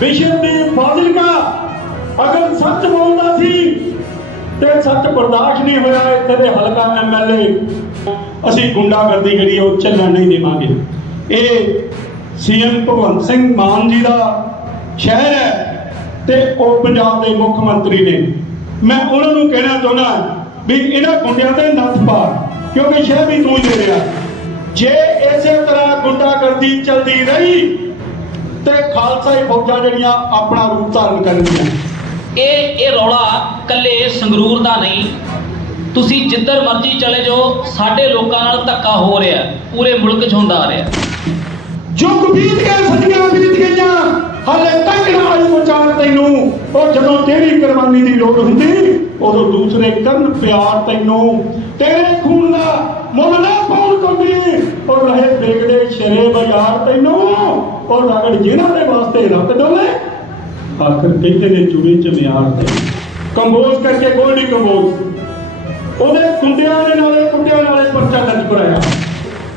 ਵਿਸ਼ਵ ਦੀ ਫਾਜ਼ਿਲਕਾ। ਅਗਰ ਸੱਚ ਬੋਲਦਾ ਸੀ, ਤੇ ਸੱਚ ਬਰਦਾਸ਼ਤ ਨਹੀਂ ਹੋਇਆ, ਇੱਥੇ ਦੇ ਹਲਕਾ ਐਮਐਲਏ ਅਸੀਂ ਗੁੰਡਾਗਰਦੀ ਜਿਹੜੀ ਉਹ ਚੱਲਣ ਨਹੀਂ ਦੇਵਾਂਗੇ। ਇਹ ਸੀਐਮ ਭਗਵੰਤ ਸਿੰਘ ਮਾਨ ਜੀ ਦਾ ਸ਼ਹਿਰ ਹੈ, ਤੇ ਉਹ ਪੰਜਾਬ ਦੇ ਮੁੱਖ ਮੰਤਰੀ ਨੇ। ਮੈਂ ਉਹਨਾਂ ਨੂੰ ਕਹਿਣਾ ਚਾਹੁੰਦਾ ਵੀ ਇਹਨਾਂ ਗੁੰਡਿਆਂ ਤੇ ਨੱਥ ਪਾ, ਕਿਉਂਕਿ ਸ਼ਹਿਰ ਵੀ ਤੂੰ ਹੀ ਦੇ ਰਿਹਾ। ਜੇ ਇਸੇ ਤਰ੍ਹਾਂ ਗੁੰਡਾਗਰਦੀ ਚੱਲਦੀ ਰਹੀ ਤੇ ਖਾਲਸਾਈ ਫੌਜਾਂ ਜਿਹੜੀਆਂ ਆਪਣਾ ਰੂਪ ਧਾਰਨ ਕਰਨਗੀਆਂ ਇਹ ਇਹ ਰੌਲਾ ਕੱਲੇ ਸੰਗਰੂਰ ਦਾ ਨਹੀਂ ਤੁਸੀਂ ਜਿੱਧਰ ਮਰਜ਼ੀ ਚਲੇ ਜਾਓ ਸਾਡੇ ਲੋਕਾਂ ਨਾਲ ਧੱਕਾ ਹੋ ਰਿਹਾ। ਪੂਰੇ ਮੁਲਕ 'ਚ ਹੁੰਦਾ ਆ ਰਿਹਾ। ਯੁੱਗ ਬੀਤ ਗਏ ਸਦੀਆਂ ਬੀਤ ਗਈਆਂ ਹਾਲੇ ਤੱਕ ਨਾ ਆਈ ਪਛਾਣ ਤੈਨੂੰ ਉਹ ਜਦੋਂ ਤੇਰੀ ਕੁਰਬਾਨੀ ਦੀ ਲੋੜ ਹੁੰਦੀ ਉਦੋਂ ਦੂਸਰੇ ਕਰਨ ਪਿਆਰ ਤੈਨੂੰ ਤੇਰੇ ਖੂਨ ਦਾ ਮੁੱਲ ਨਾ ਪਾਉਣ ਕੰਦੀ ਉਹ ਰਹੇ ਵੇਖਦੇ ਸ਼ਰੇ ਬਾਜ਼ਾਰ ਤੈਨੂੰ। ਉਹ ਰਗੜ ਜਿਨ੍ਹਾਂ ਦੇ ਵਾਸਤੇ ਰੱਤ ਡੋਲੇ ਆਖਰ ਕਹਿੰਦੇ ਨੇ ਚੂੜੇ ਚ ਮਿਆਰ ਤੇ। ਕੰਬੋਜ ਕਰਕੇ ਕੋਈ ਕੰਬੋਜ। ਉਹਦੇ ਕੁੰਡਿਆਂ ਦੇ ਨਾਲੇ ਕੁੰਡਿਆਂ ਨਾਲੇ ਪਰਚਾ ਦਰਜ ਕਰਾਇਆ।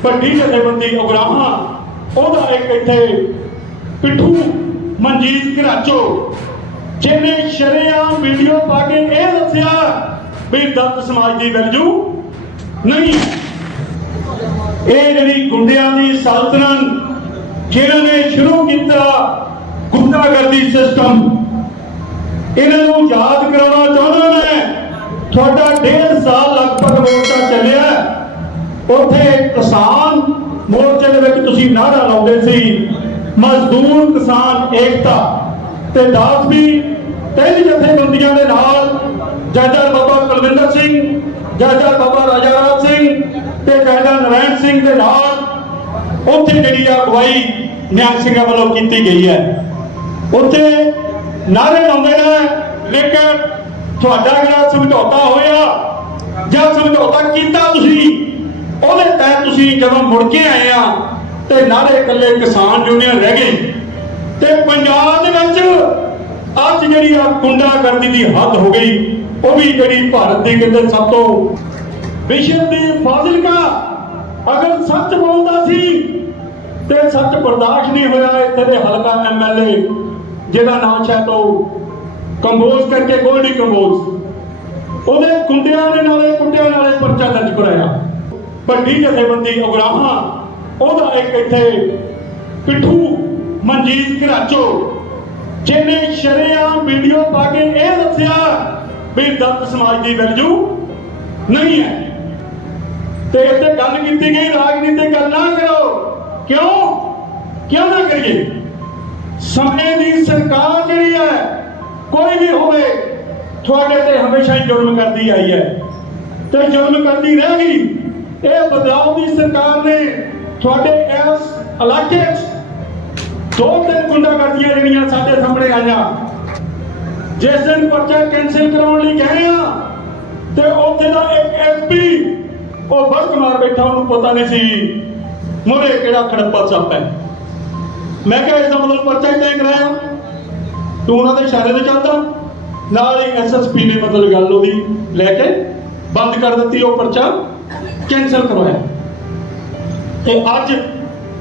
ਵੱਡੀ ਜਥੇਬੰਦੀ ਉਗਰਾਹਾਂ। ਉਹਦਾ ਇੱਕ ਇੱਥੇ ਪਿੱਠੂ ਮਨਜੀਤ ਘਰਾਚੋ। ਜਿਹਨੇ ਸ਼ਰੇਆਮ ਵੀਡੀਓ ਪਾ ਕੇ ਇਹ ਦੱਸਿਆ ਵੀ ਦਲਿਤ ਸਮਾਜ ਦੀ ਵੈਲਿਊ ਨਹੀਂ ਇਹ ਜਿਹੜੀ ਗੁੰਡਿਆਂ ਦੀ ਸਲਤਨਤ ਜਿਹਨਾਂ ਨੇ ਸ਼ੁਰੂ ਕੀਤਾ ਗੁੰਡਾਗਰਦੀ ਸਿਸਟਮ ਇਹਨਾਂ ਨੂੰ ਯਾਦ ਕਰਾਉਣਾ ਚਾਹੁੰਦਾ ਮੈਂ। ਤੁਹਾਡਾ ਡੇਢ ਸਾਲ ਲਗਭਗ ਮੋਰਚਾ ਚੱਲਿਆ। ਉੱਥੇ ਕਿਸਾਨ ਮੋਰਚੇ ਦੇ ਵਿੱਚ ਤੁਸੀਂ ਨਾਰਾ ਲਾਉਂਦੇ ਸੀ, ਮਜ਼ਦੂਰ ਕਿਸਾਨ ਏਕਤਾ ਤੇ ਦਾਸ ਵੀ ਜਥੇਬੰਦੀਆਂ ਦੇ ਨਾਲ, ਜਾਜਾ ਬਾਬਾ ਕੁਲਵਿੰਦਰ ਸਿੰਘ, ਜਾਜਾ ਬਾਬਾ ਰਾਜਾ ਰਾਜ ਸਿੰਘ ਤੇ ਜਾਜਾ ਨਰਾਇਣ ਸਿੰਘ ਦੇ ਨਾਲ ਉੱਥੇ ਜਿਹੜੀ ਆ ਅਗਵਾਈ ਨਿਹੰਗ ਸਿੰਘਾਂ ਵੱਲੋਂ ਕੀਤੀ ਗਈ ਹੈ। ਉੱਥੇ ਨਾਰੇ ਲਾਉਂਦੇ ਨੇ, ਲੇਕਿਨ ਤੁਹਾਡਾ ਜਿਹੜਾ ਸਮਝੌਤਾ ਹੋਇਆ ਜਾਂ ਸਮਝੌਤਾ ਕੀਤਾ ਤੁਸੀਂ, ਉਹਦੇ ਤਹਿਤ ਤੁਸੀਂ ਜਦੋਂ ਮੁੜ ਕੇ ਆਏ ਆ ਤੇ ਨਾਰੇ ਇਕੱਲੇ ਕਿਸਾਨ ਯੂਨੀਅਨ ਰਹਿ ਗਈ ਤੇ ਪੰਜਾਬ ਦੇ ਵਿੱਚ ਅੱਜ ਜਿਹੜੀ ਆ ਗੁੰਡਾਗਰਦੀ ਦੀ ਹੱਦ ਹੋ ਗਈ, ਉਹ ਵੀ ਜਿਹੜੀ ਭਾਰਤ ਦੀ ਕਹਿੰਦੇ ਸਭ ਤੋਂ ਵਿਸ਼ਵ ਦੀ ਫਾਜ਼ਿਲਕਾ, ਅਗਰ ਸੱਚ ਬੋਲਦਾ ਸੀ, ਤੇ ਸੱਚ ਬਰਦਾਸ਼ਤ ਨਹੀਂ ਹੋਇਆ ਇੱਥੇ ਦੇ ਹਲਕਾ ਐਮਐਲਏ ਜਿਹਦਾ ਨਾਮ ਸ਼ਾਇਦ ਉਹ ਕੰਬੋਜ ਕਰਕੇ ਗੋਲਡੀ ਕੰਬੋਜ। ਉਹਦੇ ਕੁੰਡਿਆਂ ਦੇ ਨਾਲੇ ਕੁੰਡਿਆਂ ਨਾਲੇ ਪਰਚਾ ਦਰਜ ਕਰਾਇਆ। ਵੱਡੀ ਜਥੇਬੰਦੀ ਉਗਰਾਹਾਂ, ਉਹਦਾ ਇੱਕ ਇੱਥੇ ਪਿੱਠੂ ਮਨਜੀਤ ਘਰਾਚੋ, ਜਿਹਨੇ ਸ਼ਰੇਆਮ ਵੀਡੀਓ ਪਾ ਕੇ ਇਹ ਦੱਸਿਆ ਵੀ ਦਲਿਤ ਸਮਾਜ ਦੀ ਵੈਲਿਊ ਨਹੀਂ ਹੈ। ਤੇ ਇੱਥੇ ਗੱਲ ਕੀਤੀ ਗਈ ਰਾਜਨੀਤਿਕ ਗੱਲ ਨਾ ਕਰੋ। ਕਿਉਂ? ਕਿਉਂ ਨਾ ਕਰੀਏ? ਸਮੇਂ ਦੀ ਸਰਕਾਰ ਜਿਹੜੀ ਹੈ, ਕੋਈ ਵੀ ਹੋਵੇ, ਤੁਹਾਡੇ ਤੇ ਹਮੇਸ਼ਾ ਹੀ ਜ਼ੁਲਮ ਕਰਦੀ ਆਈ ਹੈ। ਤੇ ਜ਼ੁਲਮ ਕਰਦੀ ਰਹੇਗੀ ਇਹ ਬਦਲਾਅ ਦੀ ਸਰਕਾਰ ਨੇ ਤੁਹਾਡੇ ਇਸ ਇਲਾਕੇ 'ਚ ਦੋ ਤਿੰਨ ਗੁੰਡਾਗਰਦੀਆਂ ਜਿਹੜੀਆਂ ਸਾਡੇ ਸਾਹਮਣੇ ਆਈਆਂ। ਜਿਸ ਦਿਨ ਪਰਚਾ ਕੈਂਸਲ ਕਰਾਉਣ ਲਈ ਗਏ ਆ, ਤੇ ਉੱਥੇ ਦਾ ਇੱਕ ਐਸਪੀ ਉਹ ਬਸ ਮਾਰ ਬੈਠਾ, ਉਹਨੂੰ ਪਤਾ ਨਹੀਂ ਸੀ ਮੋਰੇ ਕਿਹੜਾ ਖੜੱਪਾ ਸੱਪ ਹੈ ਮੈਂ ਕਿਹਾ, ਇਸ ਦਾ ਮਤਲਬ ਪਰਚਾ ਹੀ ਤੈਅ ਕਰਾਇਆ। ਤੂੰ ਉਹਨਾਂ ਦੇ ਇਸ਼ਾਰੇ ਤੇ ਚੱਲਦਾ। ਨਾਲ ਹੀ ਐਸਐਸਪੀ ਨੇ ਮਤਲਬ ਗੱਲ ਉਹਦੀ ਲੈ ਕੇ ਬੰਦ ਕਰ ਦਿੱਤੀ ਉਹ ਪਰਚਾ, ਕੈਂਸਲ ਕਰਵਾਇਆ। ਤੇ ਅੱਜ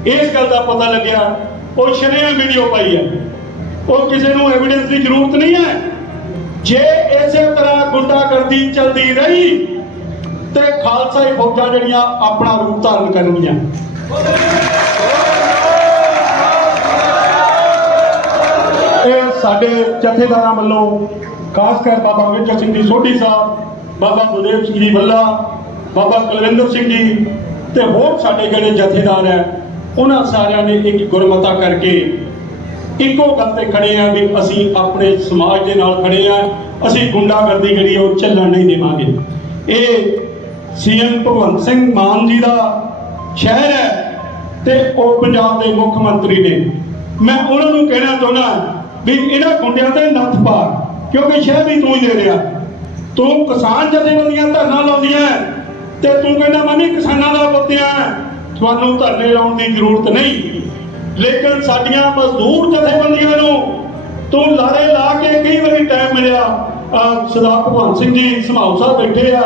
ਇਸ ਗੱਲ ਦਾ ਪਤਾ ਲੱਗਿਆ, ਉਹ ਸ਼ਰੇਆਮ ਵੀਡੀਓ ਪਾਈ ਹੈ। ਉਹ ਕਿਸੇ ਨੂੰ ਐਵੀਡੈਂਸ ਦੀ ਜ਼ਰੂਰਤ ਨਹੀਂ ਹੈ। ਜੇ ਇਸੇ ਤਰ੍ਹਾਂ ਗੁੰਡਾਗਰਦੀ ਚੱਲਦੀ ਰਹੀ ਤੇ ਖਾਲਸਾਈ ਫੌਜਾਂ ਜਿਹੜੀਆਂ ਆਪਣਾ ਰੂਪ ਧਾਰਨ ਕਰਨਗੀਆਂ। ਇਹ ਸਾਡੇ ਜਥੇਦਾਰਾਂ ਵੱਲੋਂ ਖਾਸ ਕਰ ਬਾਬਾ ਮੇਜਰ ਸਿੰਘ ਜੀ ਸੋਢੀ ਸਾਹਿਬ, ਬਾਬਾ ਬਲਦੇਵ ਸਿੰਘ ਜੀ ਵੱਲਾ, ਬਾਬਾ ਕੁਲਵਿੰਦਰ ਸਿੰਘ ਜੀ ਤੇ ਹੋਰ ਸਾਡੇ ਜਿਹੜੇ ਜਥੇਦਾਰ ਹੈ, ਉਹਨਾਂ ਸਾਰਿਆਂ ਨੇ ਇੱਕ ਗੁਰਮਤਾ ਕਰਕੇ ਇੱਕੋ ਗੱਲ ਤੇ ਖੜੇ ਆ ਵੀ ਅਸੀਂ ਆਪਣੇ ਸਮਾਜ ਦੇ ਨਾਲ ਖੜੇ ਆ ਅਸੀਂ ਗੁੰਡਾਗਰਦੀ ਜਿਹੜੀ ਉਹ ਚੱਲਣ ਨਹੀਂ ਦੇਵਾਂਗੇ। ਇਹ ਸੀਐਮ ਭਗਵੰਤ ਸਿੰਘ ਮਾਨ ਜੀ ਦਾ ਸ਼ਹਿਰ ਹੈ ਤੇ ਉਹ ਪੰਜਾਬ ਦੇ ਮੁੱਖ ਮੰਤਰੀ ਨੇ। ਮੈਂ ਉਹਨਾਂ ਨੂੰ ਕਹਿਣਾ ਚਾਹੁੰਦਾ ਵੀ ਇਹਨਾਂ ਗੁੰਡਿਆਂ ਤੇ ਨੱਥ ਪਾ, ਕਿਉਂਕਿ ਸ਼ਹਿਰ ਵੀ ਤੂੰ ਹੀ ਦੇ ਰਿਹਾ। ਤੂੰ ਕਿਸਾਨ ਜਥੇਬੰਦੀਆਂ ਧਰਨਾ ਲਾਉਂਦੀਆਂ ਤੇ ਤੂੰ ਕਹਿੰਦਾ ਮੈਂ ਵੀ ਕਿਸਾਨਾਂ ਦਾ ਪੁੱਤਿਆ ਤੁਹਾਨੂੰ ਧਰਨੇ ਲਾਉਣ ਦੀ ਜ਼ਰੂਰਤ ਨਹੀਂ। ਲੇਕਿਨ ਸਾਡੀਆਂ ਮਜ਼ਦੂਰ ਜਥੇਬੰਦੀਆਂ ਨੂੰ ਤੂੰ ਲਾਰੇ ਲਾ ਕੇ ਕਈ ਵਾਰੀ ਟਾਈਮ ਮਿਲਿਆ। ਸਰਦਾਰ ਭਗਵੰਤ ਸਿੰਘ ਜੀ ਸਮਾਉ ਸਾਹਿਬ ਬੈਠੇ ਆ।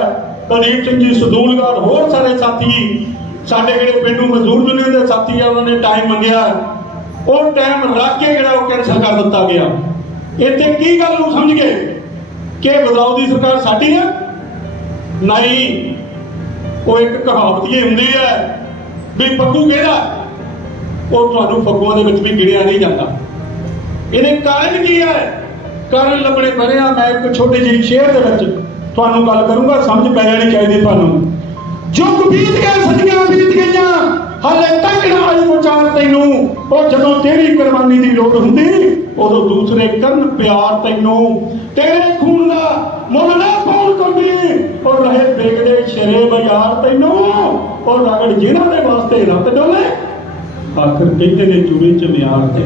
ਕੁਲਦੀਪ ਸਿੰਘ ਜੀ ਸਦੂਲਗੜ੍ਹ ਹੋਰ ਸਾਰੇ ਸਾਥੀ, ਸਾਡੇ ਜਿਹੜੇ ਪਿੰਡੂ ਮਜ਼ਦੂਰ ਯੂਨੀਅਨ ਦੇ ਸਾਥੀ ਆ, ਉਹਨਾਂ ਨੇ ਟਾਈਮ ਮੰਗਿਆ। ਉਹ ਟਾਈਮ ਰੱਖ ਕੇ ਜਿਹੜਾ ਉਹ ਕੈਂਸਲ ਕਰ ਦਿੱਤਾ ਗਿਆ। ਇੱਥੇ ਕੀ ਗੱਲ ਨੂੰ ਸਮਝ ਗਏ ਕਿ ਬਦਲਾਅ ਦੀ ਸਰਕਾਰ ਸਾਡੀ ਹੈ ਨਹੀਂ। ਉਹ ਇੱਕ ਕਹਾਵਤ ਹੁੰਦੀ ਹੈ ਵੀ ਫੱਗੂ ਕਿਹੜਾ? ਉਹ ਤੁਹਾਨੂੰ ਫੱਗੂਆਂ ਦੇ ਵਿੱਚ ਵੀ ਗਿਣਿਆ ਨਹੀਂ ਜਾਂਦਾ। ਇਹਦੇ ਕਾਰਨ ਕੀ ਹੈ ਕਾਰਨ ਲੱਭਣੇ ਪੜੇ ਆ। ਮੈਂ ਇੱਕ ਛੋਟੀ ਜਿਹੀ ਸ਼ੇਅਰ ਦੇ ਵਿੱਚ ਤੁਹਾਨੂੰ ਗੱਲ ਕਰੂੰਗਾ, ਸਮਝ ਪੈ ਜਾਣੀ ਚਾਹੀਦੀ ਤੁਹਾਨੂੰ। ਯੁੱਗ ਬੀਤ ਗਏ ਸਦੀਆਂ ਬੀਤ ਗਈਆਂ, ਹਾਲੇ ਤੱਕ ਨਾ ਆਈ ਪਹੁੰਚਾਣ ਤੈਨੂੰ। ਉਹ ਜਦੋਂ ਤੇਰੀ ਕੁਰਬਾਨੀ ਦੀ ਲੋੜ ਹੁੰਦੀ, ਉਦੋਂ ਦੂਸਰੇ ਕਰਨ ਪਿਆਰ ਤੈਨੂੰ। ਤੇਰੇ ਖੂਨ ਦਾ ਮੁੱਲ ਨਾ ਪਾਉਣ ਕੰਦੀ ਉਹ ਰਹੇ ਵੇਖਦੇ ਸ਼ਰੇ ਬਾਜ਼ਾਰ ਤੈਨੂੰ। ਉਹ ਰਗੜ ਜਿਹਨਾਂ ਦੇ ਵਾਸਤੇ ਰੱਤ ਡੋਲੇ, ਆਖਰ ਕਹਿੰਦੇ ਨੇ ਚੂੜੀ ਚ ਮਿਆਰ ਤੇ?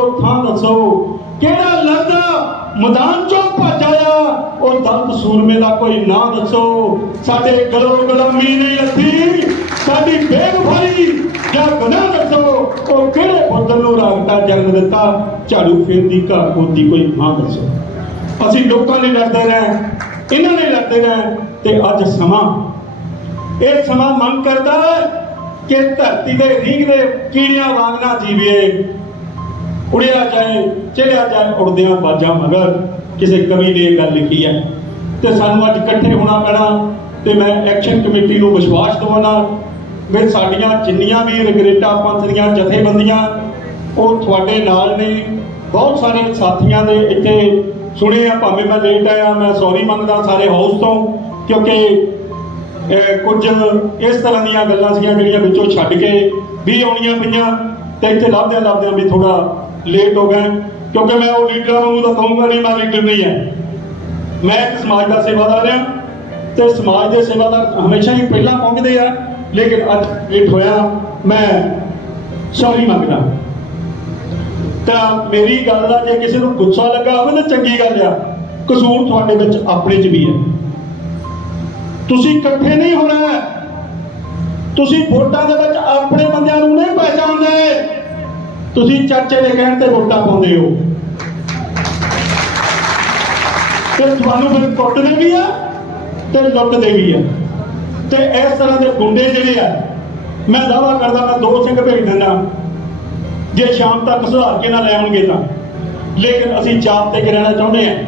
ਉਹ ਥਾਂ ਦੱਸੋ, ਕਿਹੜਾ ਲੜਦਾ ਮੈਦਾਨ ਚੋਂ ਭੱਜ ਆਇਆ? ਉਹ ਦੰਦ ਸੂਰਮੇ ਦਾ ਕੋਈ ਨਾਂ ਦੱਸੋ। ਸਾਡੇ ਗਲੋਂ ਗੁਲਾਮੀ ਨਹੀਂ ਲੱਥੀ ਸਾਡੀ ਬੇਵਫਾਈ ਜਾਂ ਗੁਨਾਹ ਦੱਸੋ। ਉਹ ਕਿਹੜੇ ਬੁੱਧਨ ਨੂੰ ਰਾਗਤਾ ਜਨਮ ਦਿੱਤਾ? ਝਾੜੂ ਫੇਰਦੀ ਘਰ ਕੋਦੀ ਕੋਈ ਥਾਂ ਦੱਸੋ। ਅਸੀਂ ਲੋਕਾਂ ਲਈ ਲੜਦੇ ਰਹੇ, ਇਹਨਾਂ ਲਈ ਲੜਦੇ ਰਹੇ, ਤੇ ਅੱਜ ਸਮਾਂ। ਇਹ ਸਮਾਂ ਮੰਗ ਕਰਦਾ ਹੈ ਕਿ ਧਰਤੀ ਦੇ ਰੀਗ ਦੇ ਕੀੜਿਆਂ ਵਾਂਗ ਨਾ ਜੀਵੇ। ਉੜਿਆ ਜਾਏ ਚਲਿਆ ਜਾਏ, ਉੜਦਿਆਂ ਬਾਜਾਂ ਮਗਰ ਕਿਸੇ ਕਵੀ ਨੇ ਇਹ ਗੱਲ ਲਿਖੀ ਹੈ। ਤੇ ਸਾਨੂੰ ਅੱਜ ਇਕੱਠੇ ਹੋਣਾ ਪੈਣਾ ਤੇ ਮੈਂ ਐਕਸ਼ਨ ਕਮੇਟੀ ਨੂੰ ਵਿਸ਼ਵਾਸ ਦਿਵਾਉਣਾ। ਵੀ ਸਾਡੀਆਂ ਜਿੰਨੀਆਂ ਵੀ ਰਗਰੇਟਾ ਪੰਥ ਦੀਆਂ ਜਥੇਬੰਦੀਆਂ, ਉਹ ਤੁਹਾਡੇ ਨਾਲ ਨੇ। ਬਹੁਤ ਸਾਰੇ ਸਾਥੀਆਂ ਦੇ ਇੱਥੇ ਸੁਣੇ ਆ, ਭਾਵੇਂ ਮੈਂ ਲੇਟ ਆਇਆ, ਮੈਂ ਸੌਰੀ ਮੰਗਦਾ ਸਾਰੇ ਹਾਊਸ ਤੋਂ, ਕਿਉਂਕਿ ਕੁਝ ਇਸ ਤਰ੍ਹਾਂ ਦੀਆਂ ਗੱਲਾਂ ਸੀਗੀਆਂ ਜਿਹੜੀਆਂ ਵਿੱਚੋਂ ਛੱਡ ਕੇ ਵੀ ਆਉਣੀਆਂ ਪਈਆਂ। ਤੇ ਇੱਥੇ ਲੱਭਦਿਆਂ ਲੱਭਦਿਆਂ ਵੀ ਥੋੜਾ ਲੇਟ ਹੋ ਗਏ ਕਿਉਂਕਿ ਮੈਂ ਉਹ ਲੀਡਰਾਂ ਨੂੰ ਤਾਂ ਕਹੂੰਗਾ ਨਹੀਂ, ਮੈਂ ਲੀਡਰ ਨਹੀਂ ਹੈ। ਮੈਂ ਇੱਕ ਸਮਾਜ ਦਾ ਸੇਵਾਦਾਰ ਹਾਂ ਤੇ ਸਮਾਜ ਦੇ ਸੇਵਾਦਾਰ ਹਮੇਸ਼ਾ ਹੀ ਪਹਿਲਾਂ ਪਹੁੰਚਦੇ ਆ, ਲੇਕਿਨ ਅੱਜ ਲੇਟ ਹੋਇਆ, ਮੈਂ ਸੌਰੀ ਮੰਗਦਾ। ਤਾਂ ਮੇਰੀ ਗੱਲ ਦਾ ਜੇ ਕਿਸੇ ਨੂੰ ਗੁੱਸਾ ਲੱਗਾ ਹੋਵੇ ਤਾਂ ਚੰਗੀ ਗੱਲ ਆ। ਕਸੂਰ ਤੁਹਾਡੇ ਵਿੱਚ ਆਪਣੇ 'ਚ ਵੀ ਹੈ। ਤੁਸੀਂ ਇਕੱਠੇ ਨਹੀਂ ਹੋਣਾ। ਤੁਸੀਂ ਵੋਟਾਂ ਦੇ ਵਿੱਚ ਆਪਣੇ ਬੰਦਿਆਂ ਨੂੰ ਨਹੀਂ ਪਹਿਚਾਣਦੇ। ਤੁਸੀਂ ਚਾਚੇ ਦੇ ਕਹਿਣ ਤੇ ਵੋਟਾਂ ਪਾਉਂਦੇ ਹੋ। ਤੇ ਤੁਹਾਨੂੰ ਫਿਰ ਕੁੱਟਦੇ ਵੀ ਆ ਤੇ ਲੁੱਟਦੇ ਵੀ ਆ। ਤੇ ਇਸ ਤਰ੍ਹਾਂ ਦੇ ਗੁੰਡੇ ਜਿਹੜੇ ਆ, ਮੈਂ ਦਾਵਾ ਕਰਦਾ, ਮੈਂ ਦੋ ਸਿੰਘ ਭੇਜ ਦਿੰਦਾ। ਜੇ ਸ਼ਾਮ ਤੱਕ ਸੁਧਾਰ ਕੇ ਨਾ ਲੈ ਆਉਣਗੇ ਤਾਂ। ਲੇਕਿਨ ਅਸੀਂ ਚਾਪ ਤੇ ਰਹਿਣਾ ਚਾਹੁੰਦੇ ਆ।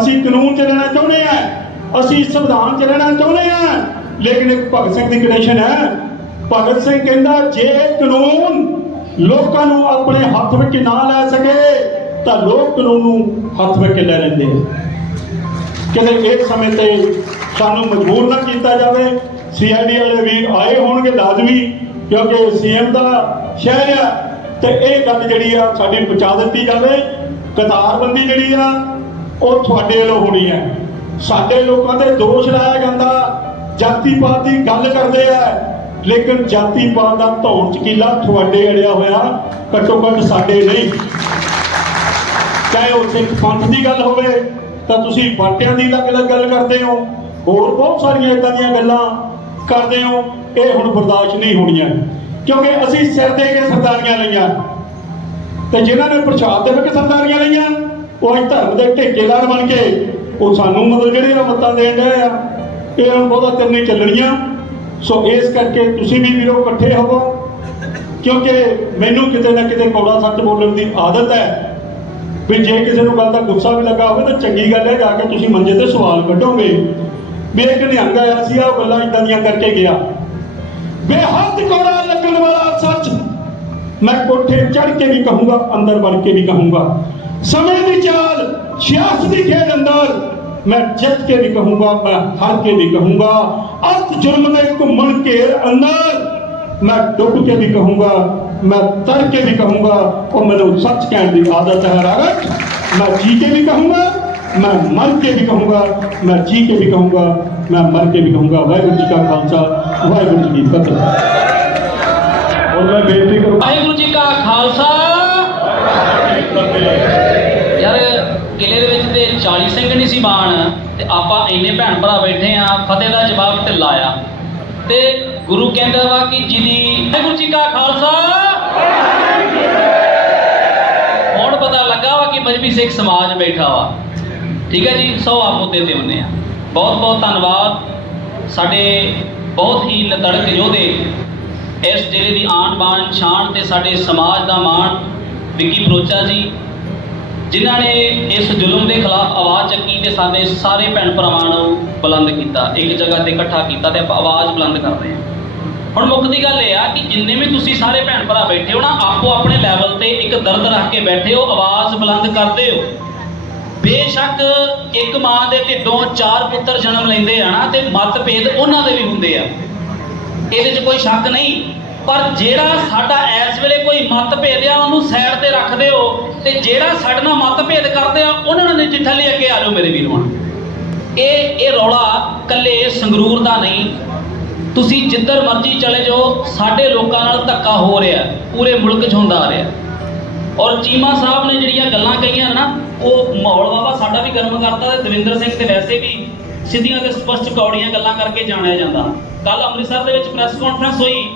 ਅਸੀਂ ਕਾਨੂੰਨ 'ਚ ਰਹਿਣਾ ਚਾਹੁੰਦੇ ਆ। ਅਸੀਂ ਸੰਵਿਧਾਨ 'ਚ ਰਹਿਣਾ ਚਾਹੁੰਦੇ ਆ। ਲੇਕਿਨ ਇੱਕ ਭਗਤ ਸਿੰਘ ਦੀ ਕੰਡੀਸ਼ਨ ਹੈ। ਭਗਤ ਸਿੰਘ ਕਹਿੰਦਾ, ਜੇ ਕਾਨੂੰਨ ਲੋਕਾਂ ਨੂੰ ਆਪਣੇ ਹੱਥ ਵਿੱਚ ਨਾ ਲੈ ਸਕੇ, ਤਾਂ ਲੋਕ ਕਾਨੂੰਨ ਨੂੰ ਹੱਥ ਵਿੱਚ ਲੈ ਲੈਂਦੇ ਆ। ਕਿਤੇ ਇਸ ਸਮੇਂ ਤੇ ਸਾਨੂੰ ਮਜਬੂਰ ਨਾ ਕੀਤਾ ਜਾਵੇ ਸੀਆਈਡੀ ਵਾਲੇ ਵੀਰ ਆਏ ਹੋਣਗੇ ਲਾਜ਼ਮੀ, ਕਿਉਂਕਿ ਸੀਐਮ ਦਾ ਸ਼ਹਿਰ ਆ, ਤੇ ਇਹ ਗੱਲ ਜਿਹੜੀ ਆ ਸਾਡੀ ਪਹੁੰਚਾ ਦਿੱਤੀ ਜਾਵੇ। ਕਤਾਰਬੰਦੀ ਜਿਹੜੀ ਆ, ਉਹ ਤੁਹਾਡੇ ਵੱਲੋਂ ਹੋਣੀ ਹੈ ਸਾਡੇ ਲੋਕਾਂ ਤੇ ਦੋਸ਼ ਲਾਇਆ ਜਾਂਦਾ ਜਾਤੀ ਪਾਤ ਦੀ ਗੱਲ ਕਰਦੇ ਆ। ਲੇਕਿਨ ਜਾਤੀ ਪਾਤ ਦਾ ਧੌਣ ਚਕੀਲਾ ਤੁਹਾਡੇ ਅੜਿਆ ਹੋਇਆ ਘੱਟੋ ਘੱਟ ਸਾਡੇ ਨਹੀਂ ਚਾਹੇ ਉਹ ਸਿੱਖ ਪੰਥ ਦੀ ਗੱਲ ਹੋਵੇ, ਤਾਂ ਤੁਸੀਂ ਬਾਟਿਆਂ ਦੀ ਅਲੱਗ-ਅਲੱਗ ਗੱਲ ਕਰਦੇ ਹੋ। ਹੋਰ ਬਹੁਤ ਸਾਰੀਆਂ ਇਦਾਂ ਦੀਆਂ ਗੱਲਾਂ ਕਰਦੇ ਹੋ। ਇਹ ਹੁਣ ਬਰਦਾਸ਼ਤ ਨਹੀਂ ਹੋਣੀਆਂ। ਕਿਉਂਕਿ ਅਸੀਂ ਸਿਰ ਦੇ ਕੇ ਸਰਦਾਰੀਆਂ ਲਈਆਂ। ਤੇ ਜਿਨ੍ਹਾਂ ਨੇ ਪ੍ਰਸ਼ਾਦ ਦੇ ਵਿੱਚ ਸਰਦਾਰੀਆਂ ਲਈਆਂ, ਉਹ ਅੱਜ ਧਰਮ ਦੇ ਠੇਕੇਦਾਰ ਬਣ ਕੇ ਉਹ ਸਾਨੂੰ ਮਤਲਬ ਜਿਹੜੇ ਮੱਤਾਂ ਦੇਣ ਡਏ ਆ, ਇਹ ਹੁਣ ਬਹੁਤਾ ਤਿੰਨੇ ਚੱਲਣੀਆਂ। ਸੋ ਇਸ ਕਰਕੇ ਤੁਸੀਂ ਵੀ ਵੀਰੋ ਇਕੱਠੇ ਹੋਵੋ, ਕਿਉਂਕਿ ਮੈਨੂੰ ਕਿਤੇ ਨਾ ਕਿਤੇ ਕੌੜਾ ਸੱਚ ਬੋਲਣ ਦੀ ਆਦਤ ਹੈ। ਵੀ ਜੇ ਕਿਸੇ ਨੂੰ ਗੱਲ ਦਾ ਗੁੱਸਾ ਵੀ ਲੱਗਾ ਹੋਵੇ ਤਾਂ ਚੰਗੀ ਗੱਲ ਹੈ, ਜਾ ਕੇ ਤੁਸੀਂ ਮੰਜੇ ਤੇ ਸਵਾਲ ਕੱਢੋਗੇ। ਵੀ ਇੱਕ ਨਿਹੰਗ ਆਇਆ ਸੀ ਆ ਗੱਲਾਂ ਇਦਾਂ ਦੀਆਂ ਕਰਕੇ ਗਿਆ। ਬੇਹੱਦ ਕੌੜਾ ਲੱਗਣ ਵਾਲਾ ਸੱਚ। ਮੈਂ ਕੋਠੇ ਚੜ ਕੇ ਵੀ ਕਹੂੰਗਾ, ਅੰਦਰ ਵੜ ਕੇ ਵੀ ਕਹੂੰਗਾ। ਸਮੇਂ ਦੀ ਚਾਲ, ਸਿਆਸਤ ਦੀ ਖੇਡ ਅੰਦਰ। ਮੈਂ ਜਿੱਤ ਕੇ ਵੀ ਕਹੂੰਗਾ ਮੈਂ ਹਾਰ ਕੇ ਵੀ ਕਹੂੰਗਾ ਅਤ ਜੁਰਮ ਦੇ ਘੁੰਮਣ ਘੇਰ ਅੰਦਰ ਮੈਂ ਡੁੱਬ ਕੇ ਵੀ ਕਹੂੰਗਾ ਮੈਂ ਤਰ ਕੇ ਵੀ ਕਹੂੰਗਾ ਉਹ ਮੈਨੂੰ ਸੱਚ ਕਹਿਣ ਦੀ ਆਦਤ ਹੈ ਰਾਗਤ ਮੈਂ ਜੀ ਕੇ ਵੀ ਕਹੂੰਗਾ ਮੈਂ ਮਰ ਕੇ ਵੀ ਕਹੂੰਗਾ ਮੈਂ ਜੀ ਕੇ ਵੀ ਕਹੂੰਗਾ ਮੈਂ ਮਰ ਕੇ ਵੀ ਕਹੂੰਗਾ ਵਾਹਿਗੁਰੂ ਜੀ ਕਾ ਖਾਲਸਾ ਵਾਹਿਗੁਰੂ ਜੀ ਕੀ ਫਤਿਹ ਔਰ ਮੈਂ ਬੇਨਤੀ ਕਰੂੰ ਵਾਹਿਗੁਰੂ ਜੀ ਕਾ ਖਾਲਸਾ ਯਾਰ ਕਿਲੇ ਦੇ ਵਿੱਚ ਤੇ 40 ਸਿੰਘ ਨਹੀਂ ਸੀ ਬਾਣ, ਤੇ ਆਪਾਂ ਇੰਨੇ ਭੈਣ ਭਰਾ ਬੈਠੇ ਆ, ਫਤਿਹ ਦਾ ਜਵਾਬ ਤੇ ਲਾਇਆ। ਤੇ ਗੁਰੂ ਕਹਿੰਦਾ ਵਾ ਕਿ ਜਿਹਦੀ ਵਾਹਿਗੁਰੂ ਜੀ ਕਾ ਖਾਲਸਾ, ਹੁਣ ਪਤਾ ਲੱਗਾ ਵਾ ਕਿ ਕਿ ਮਜਬੀ ਸਿੱਖ ਸਮਾਜ ਬੈਠਾ ਵਾ। ਠੀਕ ਹੈ ਜੀ, ਸੋ ਆਪ ਮੁੱਦੇ ਤੇ ਹੁੰਨੇ ਆ। ਬਹੁਤ ਬਹੁਤ ਧੰਨਵਾਦ। ਸਾਡੇ ਬਹੁਤ ਹੀ ਲਤੜਕ ਯੋਧੇ ਇਸ ਜ਼ਿਲ੍ਹੇ ਦੀ ਆਣ ਬਾਣ ਸ਼ਾਨ ਤੇ ਸਾਡੇ ਸਮਾਜ ਦਾ ਮਾਣ, ਵਿੱਕੀ ਬਰੋਚਾ ਜੀ। ਜਿਨ੍ਹਾਂ ਨੇ ਇਸ ਜ਼ੁਲਮ ਦੇ ਖਿਲਾਫ ਆਵਾਜ਼ ਚੱਕੀ ਤੇ ਸਾਡੇ ਸਾਰੇ ਭੈਣ ਭਰਾਵਾਂ ਨੂੰ ਬੁਲੰਦ ਕੀਤਾ, ਇੱਕ ਜਗ੍ਹਾ ਤੇ ਇਕੱਠਾ ਕੀਤਾ ਤੇ ਆਪਾਂ ਆਵਾਜ਼ ਬੁਲੰਦ ਕਰਦੇ ਹਾਂ। ਹੁਣ ਮੁੱਖ ਦੀ ਗੱਲ ਇਹ ਆ ਕਿ ਜਿੰਨੇ ਵੀ ਤੁਸੀਂ ਸਾਰੇ ਭੈਣ ਭਰਾ ਬੈਠੇ ਹੋ ਨਾ, ਆਪੋ ਆਪਣੇ ਲੈਵਲ ਤੇ ਇੱਕ ਦਰਦ ਰੱਖ ਕੇ ਬੈਠੇ ਹੋ, ਆਵਾਜ਼ ਬੁਲੰਦ ਕਰਦੇ ਹੋ। ਬੇਸ਼ੱਕ ਇੱਕ ਮਾਂ ਦੇ ਢਿੱਡੋਂ ਚਾਰ ਪੁੱਤਰ ਜਨਮ ਲੈਂਦੇ ਆ ਨਾ ਤੇ ਮਤਭੇਦ ਉਹਨਾਂ ਦੇ ਵੀ ਹੁੰਦੇ ਆ। ਇਹਦੇ 'ਚ ਕੋਈ ਸ਼ੱਕ ਨਹੀਂ। ਪਰ ਜਿਹੜਾ ਸਾਡਾ ਇਸ ਵੇਲੇ ਕੋਈ ਮਤਭੇਦ ਆ, ਉਹਨੂੰ ਸਾਈਡ ਤੇ ਰੱਖਦੇ ਹੋ ਤੇ ਜਿਹੜਾ ਸਾਡੇ ਨਾਲ ਮਤਭੇਦ ਕਰਦੇ ਆ, ਉਹਨਾਂ ਨੂੰ ਨਜਿੱਠਣ ਲਈ ਅੱਗੇ ਆ ਜਾਓ ਮੇਰੇ ਵੀਰਵਾਂ ਇਹ ਇਹ ਰੌਲਾ ਕੱਲੇ ਸੰਗਰੂਰ ਦਾ ਨਹੀਂ। ਤੁਸੀਂ ਜਿੱਧਰ ਮਰਜ਼ੀ ਚਲੇ ਜਾਓ, ਸਾਡੇ ਲੋਕਾਂ ਨਾਲ ਧੱਕਾ ਹੋ ਰਿਹਾ, ਪੂਰੇ ਮੁਲਕ 'ਚ ਹੁੰਦਾ ਆ ਰਿਹਾ। ਔਰ ਚੀਮਾ ਸਾਹਿਬ ਨੇ ਜਿਹੜੀਆਂ ਗੱਲਾਂ ਕਹੀਆਂ ਨਾ, ਉਹ ਮਾਹੌਲ ਬਾਬਾ ਸਾਡਾ ਵੀ ਗਰਮ ਕਰਤਾ ਤੇ ਦਵਿੰਦਰ ਸਿੰਘ ਤੇ ਵੈਸੇ ਵੀ ਸਿੱਧੀਆਂ ਤੇ ਸਪਸ਼ਟ ਕੌੜੀਆਂ ਗੱਲਾਂ ਕਰਕੇ ਜਾਣਿਆ ਜਾਂਦਾ। ਕੱਲ ਅੰਮ੍ਰਿਤਸਰ ਦੇ ਵਿੱਚ ਪ੍ਰੈਸ ਕਾਨਫਰੰਸ ਹੋਈ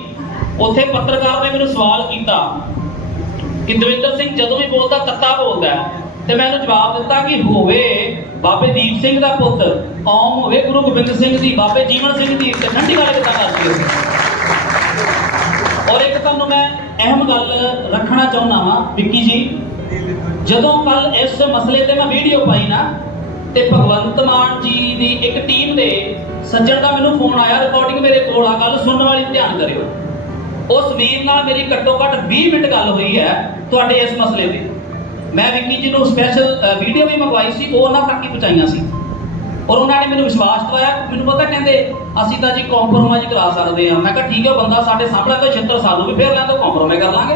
ਉੱਥੇ ਪੱਤਰਕਾਰ ਨੇ ਮੈਨੂੰ ਸਵਾਲ ਕੀਤਾ ਕਿ ਦਵਿੰਦਰ ਸਿੰਘ ਜਦੋਂ ਵੀ ਬੋਲਦਾ ਤੱਤਾ ਬੋਲਦਾ ਤੇ ਮੈਂ ਉਹਨੂੰ ਜਵਾਬ ਦਿੱਤਾ ਕਿ ਹੋਵੇ, ਬਾਬੇ ਦੀਪ ਸਿੰਘ ਦਾ ਪੁੱਤ, ਕੌਮ ਹੋਵੇ, ਗੁਰੂ ਗੋਬਿੰਦ ਸਿੰਘ ਦੀ, ਬਾਬੇ ਜੀਵਨ ਸਿੰਘ ਦੀ ਤੇ ਠੰਡੀ ਵਾਲੇ ਕਿੱਦਾਂ ਕਰਦੇ ਔਰ ਇੱਕ ਤੁਹਾਨੂੰ ਮੈਂ ਅਹਿਮ ਗੱਲ ਰੱਖਣਾ ਚਾਹੁੰਦਾ ਹਾਂ ਵਿੱਕੀ ਜੀ। ਜਦੋਂ ਕੱਲ ਇਸ ਮਸਲੇ ਤੇ ਮੈਂ ਵੀਡੀਓ ਪਾਈ ਨਾ, ਤੇ ਭਗਵੰਤ ਮਾਨ ਜੀ ਦੀ ਇੱਕ ਟੀਮ ਦੇ ਸੱਜਣ ਦਾ ਮੈਨੂੰ ਫੋਨ ਆਇਆ ਰਿਕਾਰਡਿੰਗ ਮੇਰੇ ਕੋਲ ਆ ਗੱਲ ਸੁਣਨ ਵਾਲੀ ਧਿਆਨ ਕਰਿਓ। ਉਸ ਵੀਰ ਨਾਲ ਮੇਰੀ ਘੱਟੋ ਘੱਟ 20 ਮਿੰਟ ਗੱਲ ਹੋਈ ਹੈ ਤੁਹਾਡੇ ਇਸ ਮਸਲੇ ਤੇ। ਮੈਂ ਵਿੱਕੀ ਜੀ ਨੂੰ ਸਪੈਸ਼ਲ ਵੀਡੀਓ ਵੀ ਮੰਗਵਾਈ ਸੀ, ਉਹ ਉਹਨਾਂ ਤੱਕ ਹੀ ਪਹੁੰਚਾਈਆਂ ਸੀ। ਔਰ ਉਹਨਾਂ ਨੇ ਮੈਨੂੰ ਵਿਸ਼ਵਾਸ ਦਿਵਾਇਆ। ਮੈਨੂੰ ਪਤਾ ਕਹਿੰਦੇ, ਅਸੀਂ ਤਾਂ ਜੀ ਕੰਪਰੋਮਾਈਜ਼ ਕਰਾ ਸਕਦੇ ਆ ਮੈਂ ਕਿਹਾ, ਠੀਕ ਹੈ, ਬੰਦਾ ਸਾਡੇ ਸਾਹਮਣੇ ਤਾਂ ਛਿੱਤਰ ਸਾਨੂੰ ਵੀ ਫੇਰ ਲੈਂਦਾ ਕੰਪਰੋਮਾਈਜ਼ ਕਰ ਲਾਂਗੇ।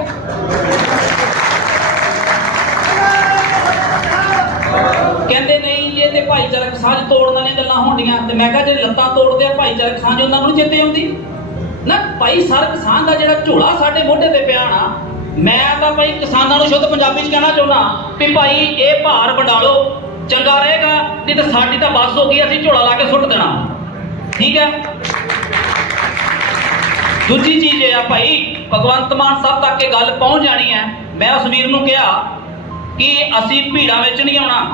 ਕਹਿੰਦੇ, ਨਹੀਂ ਇਹ ਤੇ ਭਾਈਚਾਰਕ ਸਾਂਝ ਤੋੜਨ ਵਾਲੀਆਂ ਗੱਲਾਂ ਹੁੰਦੀਆਂ। ਤੇ ਮੈਂ ਕਿਹਾ, ਜੇ ਲੱਤਾਂ ਤੋੜਦੇ ਆ, ਭਾਈਚਾਰਕ ਸਾਂਝ ਉਹਨਾਂ ਨੂੰ ਚੇਤੇ ਆਉਂਦੀ? ਨਾ ਭਾਈ ਭਾਈਚਾਰਕ ਕਿਸਾਨ ਦਾ ਜਿਹੜਾ ਝੋਲਾ ਸਾਡੇ ਮੋਢੇ ਤੇ ਪਿਆ ਨਾ, ਮੈਂ ਤਾਂ ਭਾਈ ਕਿਸਾਨਾਂ ਨੂੰ ਸ਼ੁੱਧ ਪੰਜਾਬੀ ਚ ਕਹਿਣਾ ਚਾਹੁੰਦਾ ਵੀ ਭਾਈ ਇਹ ਭਾਰ ਵੰਡਾਲੋ, ਚੰਗਾ ਰਹੇਗਾ, ਨਹੀਂ ਤਾਂ ਸਾਡੀ ਤਾਂ ਬਸ ਹੋ ਗਈ, ਅਸੀਂ ਝੋਲਾ ਲਾ ਕੇ ਸੁੱਟ ਦੇਣਾ। ਠੀਕ ਹੈ? ਦੂਜੀ ਚੀਜ਼ ਇਹ ਆ ਭਾਈ, ਭਗਵੰਤ ਮਾਨ ਸਾਹਿਬ ਤੱਕ ਇਹ ਗੱਲ ਪਹੁੰਚ ਜਾਣੀ ਹੈ। ਮੈਂ ਉਸ ਵੀਰ ਨੂੰ ਕਿਹਾ ਕਿ ਅਸੀਂ ਭੀੜਾਂ ਵਿੱਚ ਨਹੀਂ ਆਉਣਾ।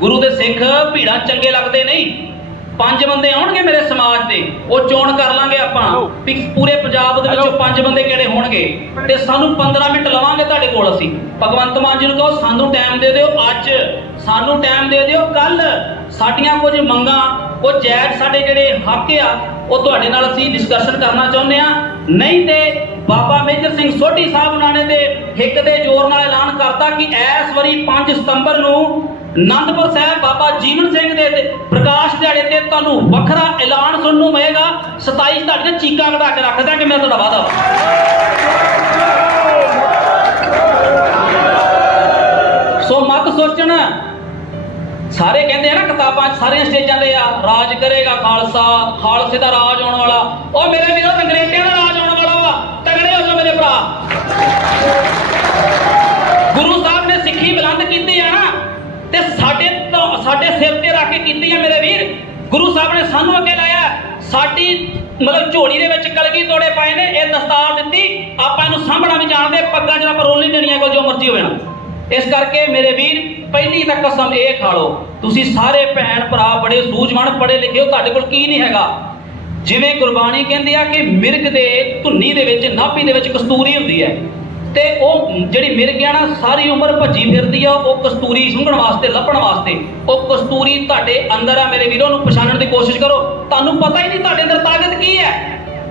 ਗੁਰੂ ਦੇ ਸਿੱਖ ਭੀੜਾਂ ਚੰਗੇ ਲੱਗਦੇ ਪੰਜ ਬੰਦੇ ਆਉਣਗੇ ਮੇਰੇ ਸਮਾਜ ਦੇ ਉਹ ਚੋਣ ਕਰ ਲਾਂਗੇ ਆਪਾਂ ਵੀ ਪੂਰੇ ਪੰਜਾਬ ਦੇ ਵਿੱਚੋਂ ਪੰਜ ਬੰਦੇ ਕਿਹੜੇ ਹੋਣਗੇ? ਤੇ ਸਾਨੂੰ 15 ਮਿੰਟ ਲਵਾਂਗੇ ਤੁਹਾਡੇ ਕੋਲ ਅਸੀਂ। ਭਗਵੰਤ ਮਾਨ ਜੀ ਨੂੰ ਕਹੋ ਸਾਨੂੰ ਟਾਈਮ ਦੇ ਦਿਓ ਅੱਜ ਸਾਨੂੰ ਟਾਈਮ ਦੇ ਦਿਓ ਕੱਲ। ਸਾਡੀਆਂ ਕੁਝ ਮੰਗਾਂ ਉਹ ਜਾਇਜ਼ ਸਾਡੇ ਜਿਹੜੇ ਹੱਕ ਆ ਉਹ ਤੁਹਾਡੇ ਨਾਲ ਅਸੀਂ ਡਿਸਕਸ਼ਨ ਕਰਨਾ ਚਾਹੁੰਦੇ ਆ ਨਹੀਂ ਤੇ ਬਾਬਾ ਮੇਜਰ ਸਿੰਘ ਸੋਢੀ ਸਾਹਿਬ ਉਹਨਾਂ ਨੇ ਤੇ ਹਿੱਕ ਦੇ ਜ਼ੋਰ ਨਾਲ ਐਲਾਨ ਕਰਤਾ ਕਿ ਇਸ ਵਾਰੀ 5 ਸਤੰਬਰ ਨੂੰ ਆਨੰਦਪੁਰ ਸਾਹਿਬ ਬਾਬਾ ਜੀਵਨ ਸਿੰਘ ਦੇ ਤੁਹਾਨੂੰ ਵੱਖਰਾ ਐਲਾਨ ਸੁਣਨ ਨੂੰ ਮਿਲੇਗਾ। 27 ਤੁਹਾਡੀਆਂ ਚੀਕਾਂ ਕਢਾ ਕੇ ਰੱਖਦਾ ਦਾਂਗੇ ਮੈਂ ਤੁਹਾਡਾ ਵਾਅਦਾ। ਸੋ ਮਤ ਸੋਚਣ। ਸਾਰੇ ਕਹਿੰਦੇ ਆ ਨਾ ਕਿਤਾਬਾਂ 'ਚ ਸਾਰੀਆਂ ਸਟੇਜਾਂ ਤੇ ਆ, ਰਾਜ ਕਰੇਗਾ ਖਾਲਸਾ, ਖਾਲਸੇ ਦਾ ਰਾਜ ਆਉਣ ਵਾਲਾ। ਉਹ ਮੇਰੇ ਵੀਰੋ ਅੰਗਰੇਜ਼ਾਂ ਦਾ ਰਾਜ ਆਉਣ ਵਾਲਾ ਵਾ, ਤਗੜੇ ਹੋ ਜਾਓ ਮੇਰੇ ਭਰਾ। ਗੁਰੂ ਸਾਹਿਬ ਨੇ ਸਿੱਖੀ ਬੁਲੰਦ ਕੀਤੀ ਆ ਨਾ, ਤੇ ਸਾਡੇ ਸਾਡੇ ਸਿਰ ਤੇ ਰੱਖ ਕੇ ਕੀਤੀ ਆ ਮੇਰੇ ਵੀ। ਗੁਰੂ ਸਾਹਿਬ ਨੇ ਸਾਨੂੰ ਅੱਗੇ ਲਾਇਆ। ਸਾਡੀ ਮਤਲਬ ਝੋਲੀ ਦੇ ਵਿੱਚ ਕਲਗੀ ਤੋੜੇ ਪਾਏ ਨੇ, ਇਹ ਦਸਤਾਰ ਦਿੱਤੀ। ਆਪਾਂ ਇਹਨੂੰ ਸਾਂਭਣਾ ਵੀ ਜਾਣਦੇ ਪੱਗਾਂ ਜਿਹੜਾ ਆਪਾਂ ਰੋਲ ਨਹੀਂ ਦੇਣੀਆਂ, ਕੋਈ ਜੋ ਮਰਜ਼ੀ ਹੋਵੇ ਨਾ। ਇਸ ਕਰਕੇ ਮੇਰੇ ਵੀਰ, ਪਹਿਲੀ ਤਾਂ ਕਸਮ ਇਹ ਖਾ ਲਓ, ਤੁਸੀਂ ਸਾਰੇ ਭੈਣ ਭਰਾ ਬੜੇ ਸੂਝਵਾਨ ਪੜੇ ਲਿਖੇ ਹੋ, ਤੁਹਾਡੇ ਕੋਲ ਕੀ ਨਹੀਂ ਹੈਗਾ। ਜਿਵੇਂ ਗੁਰਬਾਣੀ ਕਹਿੰਦੀ ਆ ਕਿ ਮਿਰਗ ਦੇ ਧੁੰਨੀ ਦੇ ਵਿੱਚ, ਨਾਭੀ ਦੇ ਵਿੱਚ ਕਸਤੂਰੀ ਹੁੰਦੀ ਹੈ। ਤੇ ਉਹ ਜਿਹੜੀ ਮਿਰ ਆ ਨਾ, ਸਾਰੀ ਉਮਰ ਭੱਜੀ ਫਿਰਦੀ ਆ, ਉਹ ਕਸਤੂਰੀ ਸੁੰਘਣ ਵਾਸਤੇ, ਲੱਭਣ ਵਾਸਤੇ। ਉਹ ਕਸਤੂਰੀ ਤੁਹਾਡੇ ਅੰਦਰ ਆ, ਮੇਰੇ ਵੀਰੋ ਨੂੰ ਪਛਾਣਨ ਦੀ ਕੋਸ਼ਿਸ਼ ਕਰੋ। ਤੁਹਾਨੂੰ ਪਤਾ ਹੀ ਨਹੀਂ ਤੁਹਾਡੇ ਅੰਦਰ ਤਾਕਤ ਕੀ ਹੈ।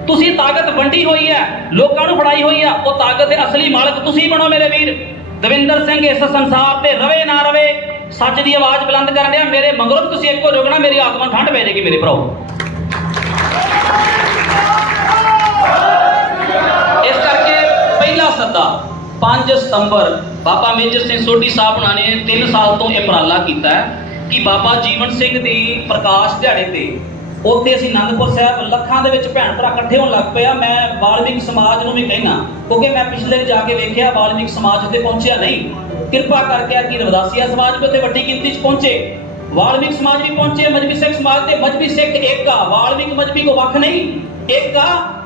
ਤੁਸੀਂ ਤਾਕਤ ਵੰਡੀ ਹੋਈ ਹੈ, ਲੋਕਾਂ ਨੂੰ ਫੜਾਈ ਹੋਈ ਆ, ਉਹ ਤਾਕਤ ਦੇ ਅਸਲੀ ਮਾਲਕ ਤੁਸੀਂ ਬਣੋ ਮੇਰੇ ਵੀਰ। ਦਵਿੰਦਰ ਸਿੰਘ ਇਸ ਸੰਸਾਰ ਤੇ ਰਵੇ ਨਾ ਰਵੇ, ਸੱਚ ਦੀ ਆਵਾਜ਼ ਬੁਲੰਦ ਕਰਨ ਡਿਆ, ਮੇਰੇ ਮਗਰੋਂ ਤੁਸੀਂ ਇੱਕੋ ਜੁਗਣਾ, ਮੇਰੀ ਆਤਮਾ ਠੰਡ ਪੈ ਜਾਏਗੀ, ਮੇਰੇ ਭਰਾਓ। ਪਹਿਲਾ ਸੱਦਾ 5 ਸਤੰਬਰ ਬਾਬਾ ਮੇਜਰ ਸਿੰਘ ਸੋਢੀ ਸਾਹਿਬ ਉਹਨਾਂ ਨੇ 3 ਸਾਲ ਤੋਂ ਇਹ ਉਪਰਾਲਾ ਕੀਤਾ ਹੈ ਕਿ ਬਾਬਾ ਜੀਵਨ ਸਿੰਘ ਦੀ ਪ੍ਰਕਾਸ਼ ਦਿਹਾੜੇ ਤੇ ਉੱਥੇ ਅਸੀਂ ਆਨੰਦਪੁਰ ਸਾਹਿਬ ਲੱਖਾਂ ਦੇ ਵਿੱਚ ਭੈਣ ਭਰਾ ਇਕੱਠੇ ਹੋਣ ਲੱਗ ਪਏ ਮੈਂ ਬਾਲਮਿਕ ਸਮਾਜ ਨੂੰ ਵੀ ਕਹਿਣਾ ਕਿਉਂਕਿ ਮੈਂ ਪਿਛਲੇ ਜਾ ਕੇ ਵੇਖਿਆ ਬਾਲਮਿਕ ਸਮਾਜ ਉੱਤੇ ਪਹੁੰਚਿਆ ਨਹੀਂ। ਕਿਰਪਾ ਕਰਕੇ ਆ ਕਿ ਰਵਦਾਸੀਆ ਸਮਾਜ ਵੀ ਉੱਥੇ ਵੱਡੀ ਗਿਣਤੀ 'ਚ ਪਹੁੰਚੇ। ਵਾਲਮੀਕ ਸਮਾਜ ਵੀ ਪਹੁੰਚੇ, ਮਜਬੀ ਸਿੱਖ ਸਮਾਜ ਤੇ ਮਜਬੀ ਸਿੱਖ ਇੱਕ ਆ ਵਾਲਮੀਕ ਮਜਬੀ ਕੋ ਵੱਖ ਨਹੀਂ ਇੱਕ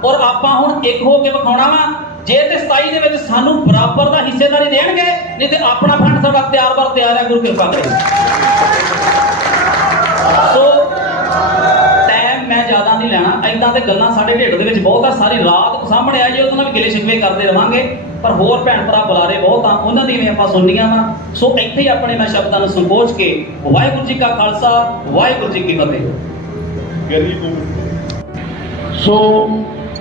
ਔਰ ਆਪਾਂ ਹੁਣ ਇੱਕ ਹੋ ਕੇ ਵਿਖਾਉਣਾ ਵਾ। ਜੇ ਤੇ 27 ਦੇ ਵਿੱਚ ਸਾਨੂੰ ਬਰਾਬਰ ਦਾ ਹਿੱਸੇਦਾਰੀ ਦੇਣਗੇ ਨਹੀਂ ਤੇ ਆਪਣਾ ਫੰਡ ਸਾਡਾ ਤਿਆਰ ਬਰ ਤਿਆਰ ਹੈ ਗੁਰੂ ਕਿਰਪਾ ਕਰੇ। ਸੋ ਟਾਈਮ ਮੈਂ ਜ਼ਿਆਦਾ ਨਹੀਂ ਲੈਣਾ। ਐਦਾਂ ਤੇ ਗੱਲਾਂ ਸਾਡੇ ਢਿੱਡ ਦੇ ਵਿੱਚ ਬਹੁਤ ਆ ਸਾਰੀ ਰਾਤ ਸਾਹਮਣੇ ਆ ਜੇ ਉਹਦੇ ਨਾਲ ਵੀ ਗਿਲੇ ਸ਼ਿਕਵੇ ਕਰਦੇ ਰਵਾਂਗੇ। ਪਰ ਹੋਰ ਭੈਣ ਭਰਾ ਬੁਲਾਰੇ ਬਹੁਤ ਆ ਉਹਨਾਂ ਦੀ ਵੀ ਆਪਾਂ ਸੁਣਨੀਆਂ ਵਾ। ਸੋ ਇੱਥੇ ਹੀ ਆਪਣੇ ਮੈਂ ਸ਼ਬਦਾਂ ਨੂੰ ਸੰਕੋਚ ਕੇ ਵਾਹਿਗੁਰੂ ਜੀ ਕਾ ਖਾਲਸਾ ਵਾਹਿਗੁਰੂ ਜੀ ਕੀ ਫਤਿਹ। ਸੋ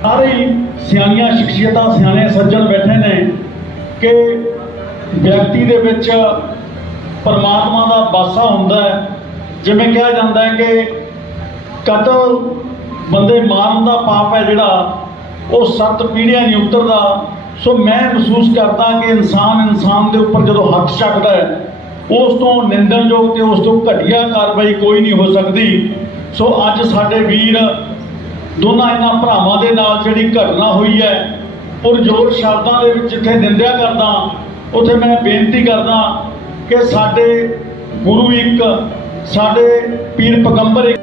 ਸਾਰੇ ਹੀ ਸਿਆਣੀਆਂ ਸ਼ਖਸੀਅਤਾਂ, ਸਿਆਣੇ ਸੱਜਣ ਬੈਠੇ ਨੇ ਕਿ ਵਿਅਕਤੀ ਦੇ ਵਿੱਚ ਪਰਮਾਤਮਾ ਦਾ ਵਾਸਾ ਹੁੰਦਾ ਹੈ। ਜਿਵੇਂ ਕਿਹਾ ਜਾਂਦਾ ਹੈ ਕਿ ਕਤਲ ਬੰਦੇ ਮਾਰਨ ਦਾ ਪਾਪ ਹੈ ਜਿਹੜਾ, ਉਹ ਸੱਤ ਪੀੜ੍ਹੀਆਂ ਨਹੀਂ ਉਤਰਦਾ। ਸੋ ਮੈਂ ਮਹਿਸੂਸ ਕਰਦਾ ਕਿ ਇਨਸਾਨ ਇਨਸਾਨ ਦੇ ਉੱਪਰ ਜਦੋਂ ਹੱਥ ਚੱਕਦਾ ਹੈ, ਉਸ ਤੋਂ ਨਿੰਦਣਯੋਗ ਤੇ ਉਸ ਤੋਂ ਘਟੀਆ ਕਾਰਵਾਈ ਕੋਈ ਨਹੀਂ ਹੋ ਸਕਦੀ। ਸੋ ਅੱਜ ਸਾਡੇ ਵੀਰ ਦੋਨਾਂ ਇਹਨਾਂ ਭਰਾਵਾਂ ਦੇ ਨਾਲ ਜਿਹੜੀ ਘਟਨਾ ਹੋਈ ਹੈ ਔਰ ਪੁਰਜੋਰ ਸ਼ਬਦਾਂ ਦੇ ਵਿੱਚ ਜਿੱਥੇ ਨਿੰਦਿਆ ਕਰਦਾ, ਉੱਥੇ ਮੈਂ ਬੇਨਤੀ ਕਰਦਾ ਕਿ ਸਾਡੇ ਗੁਰੂ ਇੱਕ, ਸਾਡੇ ਪੀਰ ਪੈਗੰਬਰ ਇੱਕ